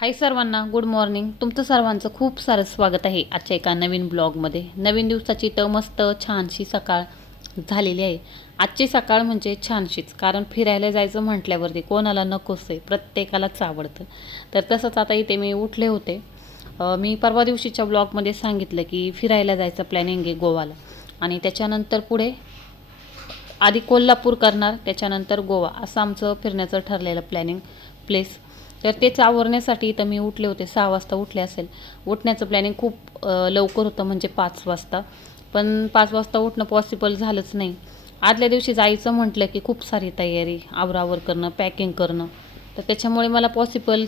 हाय सर्वांना good morning तुमचं सर्वांचं खूप सारं स्वागत आहे आजच्या एका नवीन ब्लॉगमध्ये नवीन दिवसाची तर मस्त छानशी सकाळ झालेली आहे. आजची सकाळ म्हणजे छानशीच कारण फिरायला जायचं म्हटल्यावरती कोणाला नकोच आहे प्रत्येकालाच आवडतं. तर तसंच आता इथे मी उठले होते. मी परवा दिवशीच्या ब्लॉगमध्ये सांगितलं की फिरायला जायचं प्लॅनिंग आहे गोवाला. आणि त्याच्यानंतर पुढे आधी कोल्हापूर करणार त्याच्यानंतर गोवा. असं आमचं फिरण्याचं ठरलेलं प्लॅनिंग प्लेस तर तेच आवरण्यासाठी इथं मी उठले होते सहा वाजता उठले असेल. उठण्याचं प्लॅनिंग खूप लवकर होतं म्हणजे पाच वाजता. पण पाच वाजता उठणं पॉसिबल झालंच नाही. आदल्या दिवशी जायचं म्हटलं की खूप सारी तयारी आवरावर करणं पॅकिंग करणं. तर त्याच्यामुळे मला पॉसिबल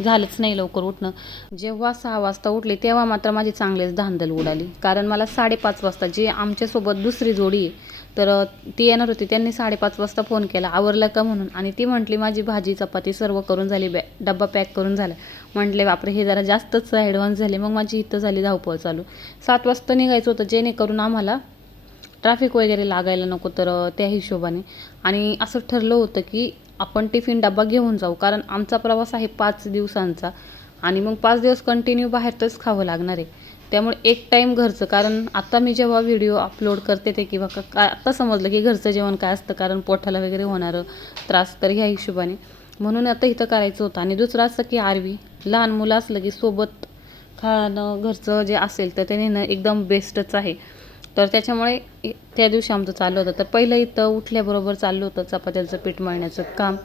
झालंच नाही लवकर उठणं. जेव्हा सहा वाजता उठले तेव्हा मात्र माझी चांगलीच धांदल उडाली. कारण मला साडेपाच वाजता जे आमच्यासोबत दुसरी जोडी आहे तर ती येणार होती. त्यांनी साडेपाच वाजता फोन केला. आवरलं का म्हणून? आणि ती म्हटली माझी भाजी चपाती सर्व करून झाली बॅ डब्बा पॅक करून झाला. म्हटले बापरे हे जरा जास्तच ॲडव्हान्स झाले. मग माझी इथं झाली धावपळ चालू. सात वाजता निघायचं होतं. जेणेकरून आम्हाला ट्रॅफिक वगैरे लागायला नको तर त्या हिशोबाने. आणि असं ठरलं होतं की आपण टिफिन डबा घेऊन जाऊ. कारण आमचा प्रवास आहे पाच दिवसांचा. आणि मग पाच दिवस कंटिन्यू बाहेरतच खावं लागणार आहे. त्यामुळे एक टाईम घरचं. कारण आता मी जेव्हा व्हिडिओ अपलोड करते ते किंवा का का- समजलं की घरचं जेवण काय असतं कारण पोटाला वगैरे होणारं त्रास तर ह्या हिशोबाने. म्हणून आता इथं करायचं होतं. आणि दुसरं असं की आरवी लहान मुलं असलं की सोबत खाणं घरचं जे असेल तर ते नेणं एकदम बेस्टच आहे. तर त्याच्यामुळे त्या दिवशी आमचं चाललं होतं. तर पहिलं इथं उठल्याबरोबर चाललं होतं चपात्यांचं पीठ मळण्याचं काम.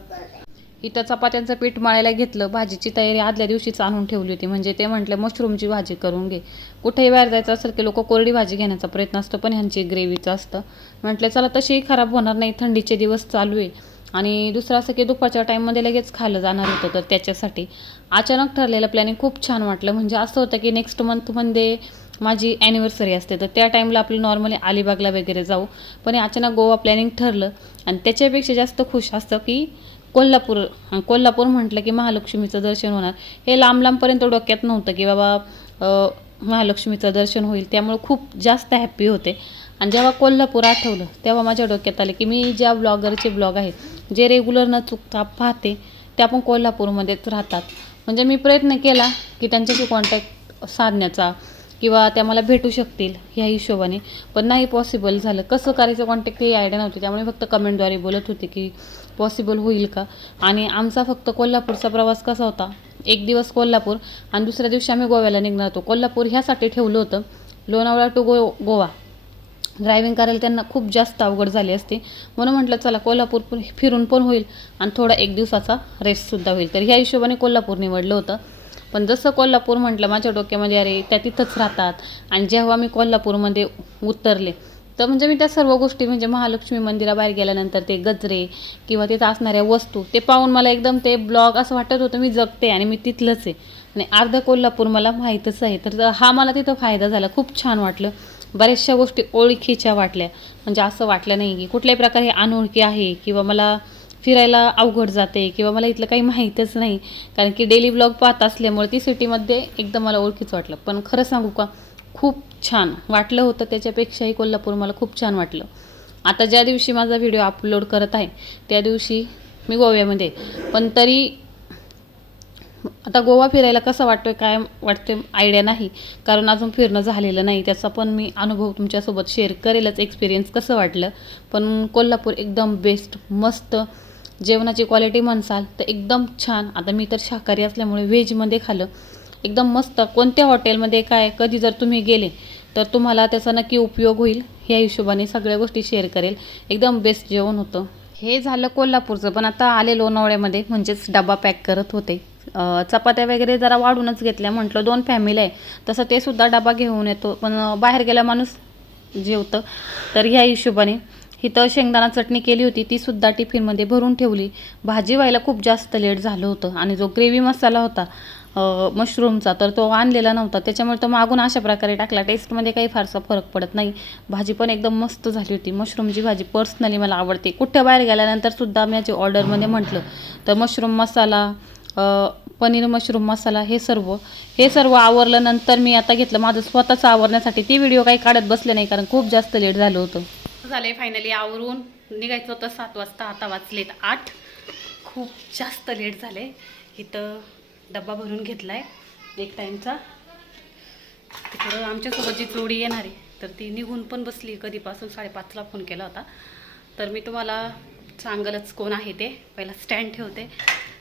इथं चपात्यांचं पीठ मळायला घेतलं भाजीची तयारी आदल्या दिवशीच आणून ठेवली होती. म्हणजे ते म्हटलं मशरूमची भाजी करून घे. कुठेही बाहेर जायचं असेल की लोक कोरडी भाजी घेण्याचा प्रयत्न असतो पण ह्यांची ग्रेव्हीचं असतं. म्हटलं चला तशीही खराब होणार नाही थंडीचे दिवस चालू आहे. आणि दुसरं असं की दुपारच्या टाईममध्ये लगेच खाल्लं जाणार होतं तर त्याच्यासाठी. अचानक ठरलेलं प्लॅनिंग खूप छान वाटलं. म्हणजे असं होतं की नेक्स्ट मंथमध्ये माझी ॲनिव्हर्सरी असते तर त्या टाईमला आपलं नॉर्मली अलिबागला वगैरे जाऊ. पण हे अचानक गोवा प्लॅनिंग ठरलं. आणि त्याच्यापेक्षा जास्त खुश असतं की कोल्हापूर कोल्हापूर म्हटलं की महालक्ष्मीचं दर्शन होणार. हे लांब लांबपर्यंत डोक्यात नव्हतं की बाबा महालक्ष्मीचं दर्शन होईल. त्यामुळे खूप जास्त हॅप्पी होते. आणि जेव्हा कोल्हापूर आठवलं तेव्हा माझ्या डोक्यात आले की मी ज्या ब्लॉगरचे ब्लॉग आहेत जे रेग्युलर न चुकता पाहते त्या पण कोल्हापूरमध्येच राहतात. म्हणजे मी प्रयत्न केला की त्यांच्याशी कॉन्टॅक्ट साधण्याचा. किंवा त्या मला भेटू शकतील ह्या हिशोबाने. पण नाही पॉसिबल झालं. कसं करायचं कॉन्टॅक्ट ही आयडिया नव्हती. त्यामुळे फक्त कमेंटद्वारे बोलत होते की पॉसिबल होईल का? आणि आमचा फक्त कोल्हापूरचा प्रवास कसा होता? एक दिवस कोल्हापूर आणि दुसऱ्या दिवशी आम्ही गोव्याला निघणार होतो. कोल्हापूर ह्यासाठी ठेवलं होतं. Lonavala to go Goa. Driving करायला त्यांना खूप जास्त अवघड झाली असते. म्हणून म्हटलं चला कोल्हापूर फिरून पण होईल आणि थोडा एक दिवसाचा रेस्टसुद्धा होईल. तर ह्या हिशोबाने कोल्हापूर निवडलं होतं. पण जसं कोल्हापूर म्हटलं माझ्या डोक्यामध्ये अरे त्या तिथंच राहतात. आणि जेव्हा मी कोल्हापूरमध्ये उतरले तर म्हणजे मी त्या सर्व गोष्टी म्हणजे महालक्ष्मी मंदिराबाहेर गेल्यानंतर ते गजरे किंवा तिथं असणाऱ्या वस्तू ते पाहून मला एकदम ते ब्लॉग असं वाटत होतं मी जगते आणि मी तिथलंच आहे. आणि अर्ध कोल्हापूर मला माहीतच आहे. तर हा मला तिथं फायदा झाला. खूप छान वाटलं. बऱ्याचशा गोष्टी ओळखीच्या वाटल्या. म्हणजे असं वाटलं नाही की कुठल्याही प्रकारे अनोळखी आहे किंवा मला फिरायला अवघड जाते किंवा मला इथलं काही माहीतच नाही. कारण की डेली ब्लॉग पाहत असल्यामुळे ती सिटीमध्ये एकदम मला ओळखीच वाटलं. पण खरं सांगू का? खूप छान वाटलं होतं त्याच्यापेक्षाही कोल्हापूर मला खूप छान वाटलं. आता ज्या दिवशी माझा व्हिडिओ अपलोड करत आहे त्या दिवशी मी गोव्यामध्ये पण तरी आता गोवा फिरायला कसं वाटतोय काय वाटते आयडिया नाही. कारण अजून फिरणं झालेलं नाही. त्याचा पण मी अनुभव तुमच्यासोबत शेअर करेलच. एक्सपिरियन्स कसं वाटलं? पण कोल्हापूर एकदम बेस्ट मस्त जेवणाची क्वालिटी म्हणसाल तर एकदम छान. आता मी तर शाकाहारी असल्यामुळे व्हेजमध्ये खाल्लं. एकदम मस्त. कोणत्या हॉटेलमध्ये काय कधी जर तुम्ही गेले तर तुम्हाला त्याचा नक्की उपयोग होईल. या हिशोबाने सगळ्या गोष्टी शेअर करेल. एकदम बेस्ट जेवण होतं. हे झालं कोल्हापूरचं. पण आता आले लोणावळ्यामध्ये म्हणजेच डबा पॅक करत होते. चपात्या वगैरे जरा वाढूनच घेतल्या. म्हटलं दोन फॅमिली आहे. तसं ते सुद्धा डबा घेऊन येतो. पण बाहेर गेला माणूस जेवतं. तर ह्या हिशोबाने इथं शेंगदाणा चटणी केली होती ती सुद्धा टिफिनमध्ये भरून ठेवली. भाजी व्हायला खूप जास्त लेट झालं होतं आणि जो ग्रेव्ही मसाला होता मशरूमचा तर तो आणलेला नव्हता. त्याच्यामुळे तो मागून अशा प्रकारे टाकला. टेस्टमध्ये काही फारसा फरक पडत नाही. भाजी पण एकदम मस्त झाली होती. मशरूमची भाजी पर्सनली मला आवडते. कुठे बाहेर गेल्यानंतरसुद्धा मी याची ऑर्डरमध्ये म्हटलं. तर मशरूम मसाला पनीर मशरूम मसाला हे सर्व हे सर्व आवरल्यानंतर मी आता घेतलं. माझं स्वतःचं आवरण्यासाठी ती व्हिडिओ काही काढत बसले नाही कारण खूप जास्त लेट झालं होतं. झालंय फायनली आवरून निघायचं होतं सात वाजता आता वाचलेत आठ. खूप जास्त लेट झाले इथं डब्बा भरून घेतला आहे एक टाईमचा तिकडं आमच्यासोबत जी जोडी येणार आहे तर ती निघून पण बसली. कधीपासून साडेपाचला फोन केला होता. तर मी तुम्हाला सांगलच कोण आहे ते. पहिला स्टँड ठेवते.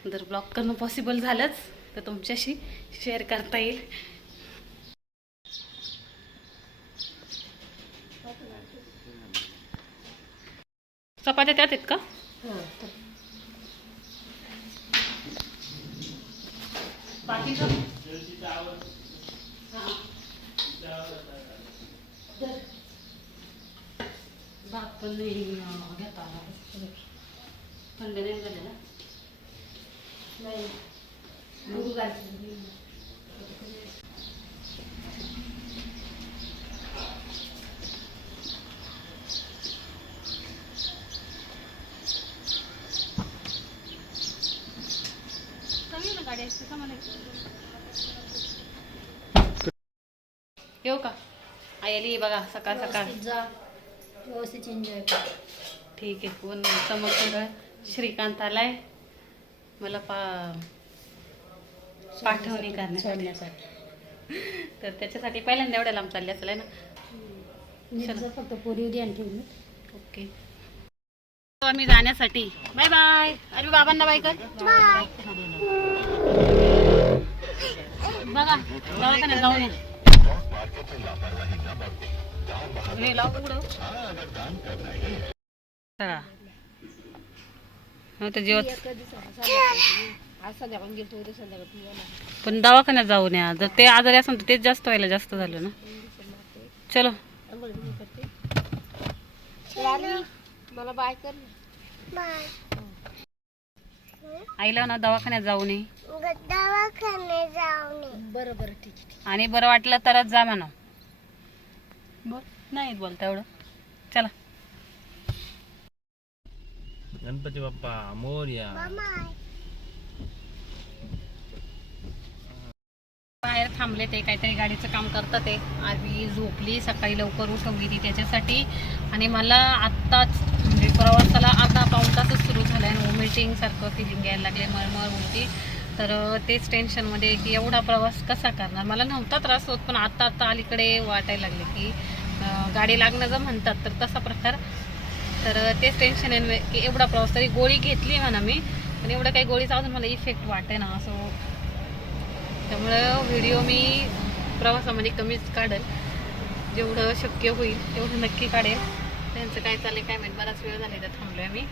जर ब्लॉक करणं पॉसिबल झालंच तर तुमच्याशी शेअर करता येईल. चपात्या त्यात आहेत का बाकीचं हां. तर भात पण नाही अं, घेता आला. थंड नाही झालेला नाही बघू घालते. कमी ना गाडी असते का मला येऊ का? आई आली बघा सकाळ सकाळ. व्यवस्थित एन्जॉय ठीक आहे कोण चमक श्रीकांत आलाय. मला पा पाठवणी करण्यासाठी. तर त्याच्यासाठी पहिल्यांदा एवढ्या लांब चालली असेल ना? फक्त पोरी ठेवून ओके. आम्ही जाण्यासाठी. Bye bye. अरे बाबांना बाय कर. बघा दवाखान्यात जाऊन स्टॉक मार्केट लाव लापरवाही न हो दान जेवत आज करना है पण दवाखान्यात जाऊ न्या जर ते आजारी असेल तर तेच जास्त व्हायला जास्त झालं ना. चलो. मला बाय कर आईला ना दवाखान्यात जाऊ नये. बरं बरं ठीक आहे आणि बरं वाटलं तरच जा म्हणा. बर नाही बोलता एवढं. चला. गणपती बाप्पा मोर्या बाहेर थांबले ते काहीतरी गाडीचं काम करतात ते. आधी झोपली सकाळी लवकर उठवली ती त्याच्यासाठी. आणि मला आत्ताच म्हणजे प्रवासाला अर्धा पाऊण तासच सुरू झाला आहे वॉमिटिंग सारखं फिलिंग यायला लागले मळमळ उलटी तर तेच टेन्शनमध्ये की एवढा प्रवास कसा करणार? मला नव्हता त्रास होत पण आत्ता आत्ता अलीकडे वाटायला लागले की गाडी लागणं जर म्हणतात तर तसा प्रकार. तर तेच टेन्शन आहे की एवढा प्रवास तरी गोळी घेतली म्हणा मी पण एवढं काही गोळीचा अजून मला इफेक्ट वाटे ना असं. त्यामुळं व्हिडिओ मी प्रवासामध्ये कमीच काढेल. जेवढं शक्य होईल तेवढं नक्की काढेल. त्यांचं काय चालेल काय माहीत बराच वेळ झाले तर थांबलो आहे मी.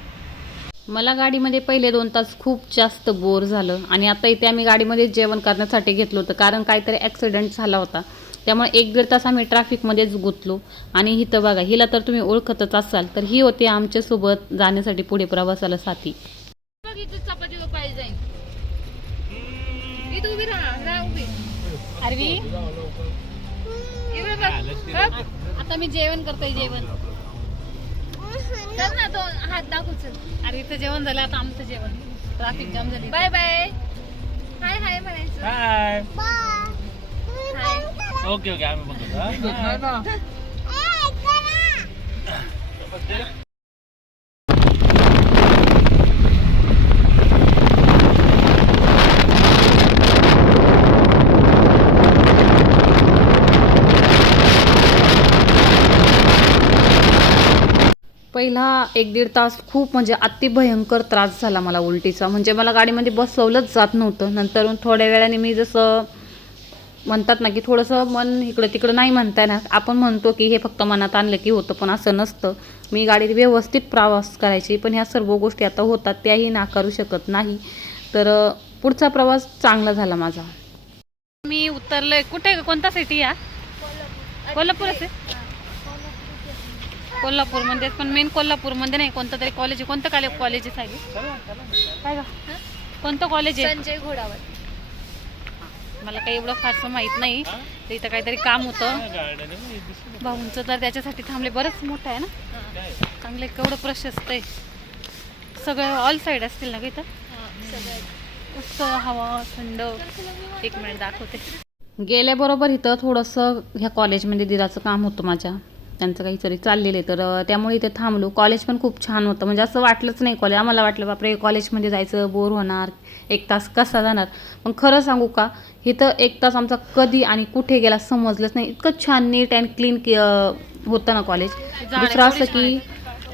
मला गाडीमध्ये पहिले दोन तास खूप जास्त बोर झालं. आणि आता इथे आम्ही गाडीमध्ये जेवण करण्यासाठी घेतलं होतं. कारण काहीतरी ॲक्सिडेंट झाला होता. त्यामुळे एक दीड तास आम्ही ट्रॅफिकमध्येच गुंतलो. आणि हिथं बघा हिला तर तुम्ही ओळखतच असाल तर ही होती आमच्यासोबत जाण्यासाठी पुढे प्रवासाला साथी. चपाती. आता मी जेवण करतोय जेवण. कर ना तो हात दाखव चल. अरे इथं जेवण झालं आता आमचं जेवण. ट्रॅफिक जाम झाली. बाय बाय हाय हाय म्हणायचं. हाय हाय ओके ओके आम्ही बघतो हा. पहिला एक दीड तास खूप म्हणजे अति भयंकर त्रास झाला मला उलटीचा. म्हणजे मला गाडीमध्ये बसवलंच जात नव्हतं. नंतर थोड्या वेळाने मी जसं म्हणतात ना की थोडंसं मन इकडं तिकडं नाही म्हणता येणार आपण म्हणतो की हे फक्त मनात आणलं की होतं पण असं नसतं. मी गाडीत व्यवस्थित प्रवास करायची पण ह्या सर्व गोष्टी आता होतात त्याही नाकारू शकत नाही. तर पुढचा प्रवास चांगला झाला माझा. मी उतरलोय. कुठे कोणता सिटी या कोल्हापूरच आहे? कोल्हापूरमध्ये पण मेन कोल्हापूरमध्ये नाही कोणतं तरी कॉलेज आहे. कोणतं कॉलेज कॉलेज आहे काय गं? कोणतं कॉलेज आहे? संजय घोडावर मला काही एवढं फारसं माहीत नाही. तर इथं काहीतरी काम होतं. भाऊंचं तर त्याच्यासाठी थांबले. बरंच मोठं आहे ना? चांगलं केवढं प्रशस्त आहे. सगळं ऑल साईड असतील ना इथं? मस्त हवा थंड. एक मिनिट दाखवते. गेल्याबरोबर इथं थोडंसं ह्या कॉलेजमध्ये दिराचं काम होतं माझ्या. त्यांचं काहीतरी चाललेलं आहे. तर त्यामुळे इथे थांबलो. कॉलेज पण खूप छान होतं. म्हणजे असं वाटलंच नाही कॉलेज आम्हाला वाटलं बापरे कॉलेजमध्ये जायचं बोर होणार. एक तास कसा जाणार? पण खरं सांगू का इथं एक तास आमचा कधी आणि कुठे गेला समजलंच नाही. इतकं छान नीट अँड क्लीन होतं ना कॉलेज दुसरं असं की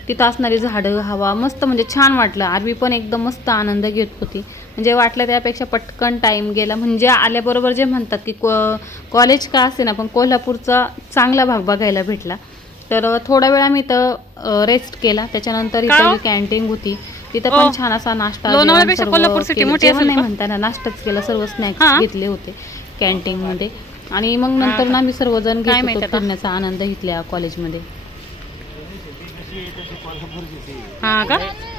तिथं असणारी झाडं हवा मस्त म्हणजे छान वाटलं. आरवी पण एकदम मस्त आनंद घेत होती. म्हणजे वाटलं त्यापेक्षा पटकन टाईम गेला. म्हणजे आल्याबरोबर जे म्हणतात की कॉलेज का असे ना पण कोल्हापूरचा चांगला भाग बघायला भेटला. तर अ, थोडा वेळ आम्ही इथं रेस्ट केला. त्याच्यानंतर? इथं कॅन्टीन होती तिथं पण छान असा नाश्ता नाही? म्हणताना नाश्ताच केला. सर्व स्नॅक्स? घेतले होते कॅन्टीनमध्ये आणि मग नंतर ना आम्ही सर्वजण? फिरण्याचा आनंद घेतला कॉलेजमध्ये हा का?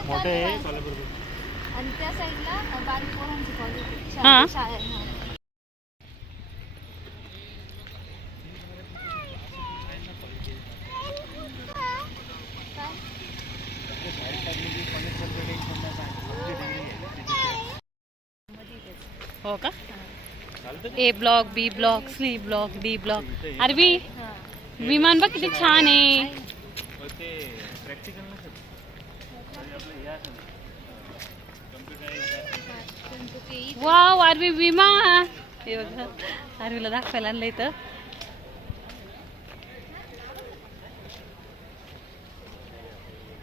मोठे आहे कोल्हापूर आणि त्या साईडला बारीक पोरांची कॉलेज हो का? A block B block C block D block अरबी विमान बघ किती छान आहे. वा प्रॅक्टिकल वाव विमान. हे बघ अरबीला दाखवायला आणलं इथं.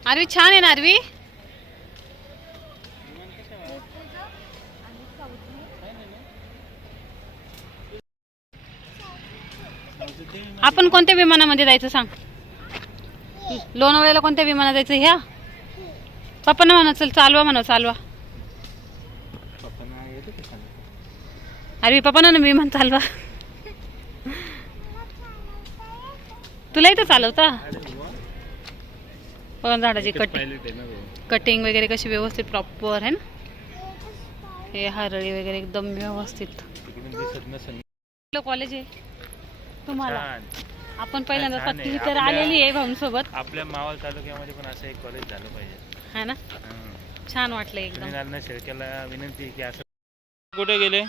अरवी छान आहे ना अरवी आपण कोणत्या विमानामध्ये जायचं सांग? लोणावळ्याला कोणत्या विमानात जायचं? ह्या? पप्पांना म्हणा चल चालवा म्हणा चालवा. अरे पप्पांना ना विमान चालवा. तुला इथं चालवता? बघा झाडाची कटिंग. कटिंग वगैरे कशी व्यवस्थित प्रॉपर आहे ना? हे हरळी वगैरे एकदम व्यवस्थित. कॉलेज आहे? तुम्हाला. छान. आपण पहिल्यांदा छान आहे. तर आपल्या- आलेली आहे भाऊंसोबत. आपल्या मावळ तालुक्यामध्ये पण असं एक कॉलेज झालं पाहिजे. है ना? हं. छान वाटलं एकदम. तुम्ही नालना शेळक्याला विनंती आहे की असं कुठे गेले?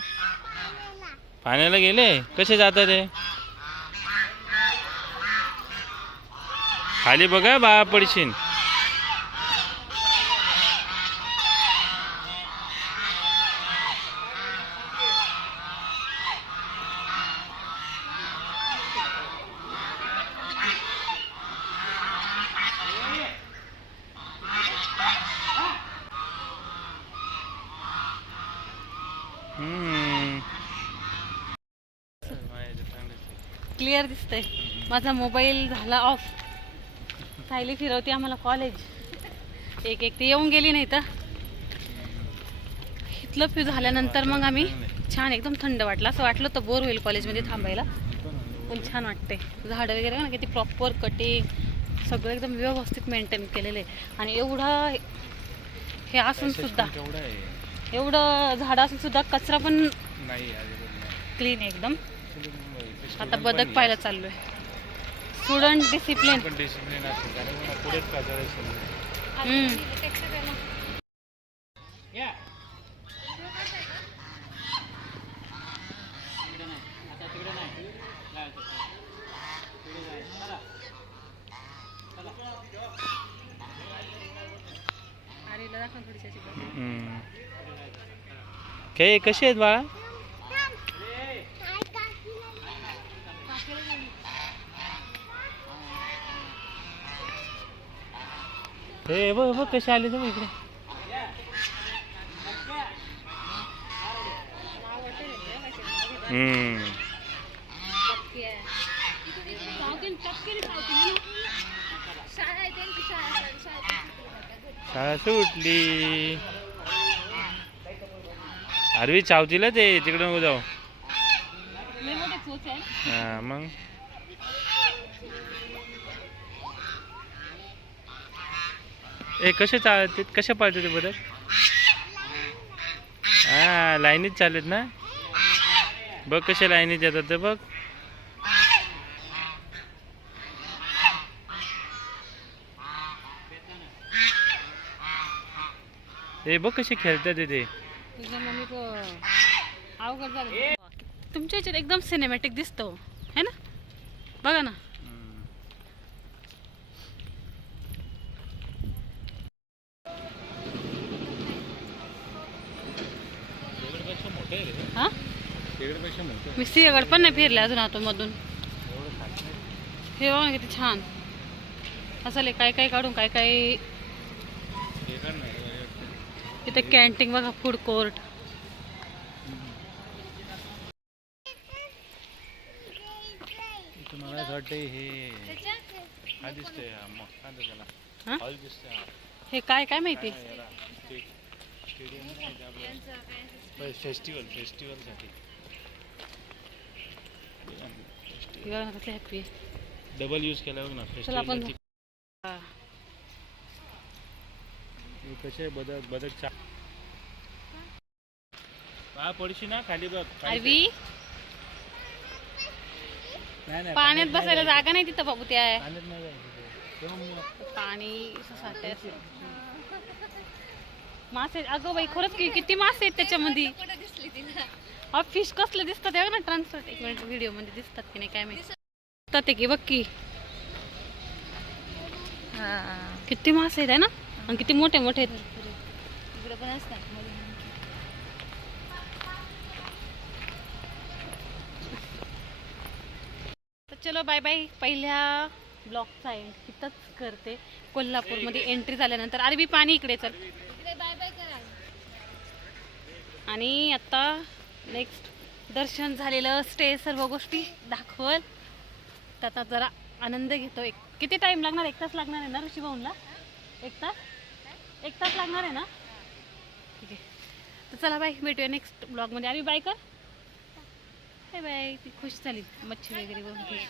पाण्याला गेले? कसे जातात ते खाली बघा बा पडशीन क्लिअर दिसतंय. माझा मोबाईल झाला ऑफ सायली फिरवते आम्हाला कॉलेज एक एक ती येऊन गेली नाही तर. इथलं फिर झाल्यानंतर मग आम्ही छान एकदम थंड वाटलं. असं वाटलं तर बोर होईल कॉलेजमध्ये थांबायला. पण छान वाटते झाडं वगैरे ना किती प्रॉपर कटिंग सगळं एकदम व्यवस्थित मेंटेन केलेलं आहे. आणि एवढा हे असून सुद्धा एवढं झाडं असून सुद्धा कचरा पण. क्लीन एकदम. आता बदक पाहायला चाललोय. Student discipline. काय कसे आहेत बाळा? हे बघ बघ कसे आले तुम्ही इकडे? शाळा सुटली. अरवी चावतीला ते तिकडे नको जाऊ. हा मग? ए कसे चालते कसे पाळते ते बदल? हा लाईनीत चालत ना? बघ कसे लाईनीत येतात ते बघ. हे बघ कसे खेळतात ते. ते तुमच्या ह्याच्यात एकदम सिनेमॅटिक दिसतो हो. है ना? बघा ना. मी सिंहगड पण नाही फिरले अजून आतमधून हे बघा किती छान असं काय काय काढून काय काय. इथे कॅन्टीन बघा फूड कोर्ट इथं मला असं वाटतं हे हा दिसतंय हा काय म्हणतात हा? त्याला हॉल दिसतंय हा. हे काय काय माहिती फेस्टिवल फेस्टिवलसाठी हॅपी डबल यूज केला बघ ना चला आपण फेस्टिवल कसे बदक बदक चा पा पडशी ना खाली बघ अरवी पाण्यात बसायला जागा नाही तिथं बाबू त्या पाणी मासे अगं बाई खरंच की किती मासे आहेत त्याच्यामध्ये अहो फिश कसले दिसतात? ना ट्रान्सफर एक मिनिट व्हिडिओमध्ये दिसतात की नाही काय माहिती. दिसतात ते की बघ की. किती मासे आहेत ना? आणि किती मोठे मोठे आहेत. इकडे पण असतात चलो बाय बाय पहिल्या ब्लॉकचा एंड तिथंच करते. कोल्हापूरमध्ये एंट्री झाल्यानंतर. अरे बी पाणी इकडे चल. बाय बाय करा. आणि आता नेक्स्ट दर्शन झालेलं स्टे सर्व गोष्टी दाखवल. तर आता जरा आनंद घेतो. एक किती टाईम लागणार? एक तास लागणार आहे ना ऋषीभाऊनला एक तास? एक तास लागणार आहे ना? ठीक आहे. तर चला बाय भेटूया नेक्स्ट ब्लॉगमध्ये आम्ही बाय कर. हे बाय ती खुश झाली. मच्छी वगैरे बघून खुश.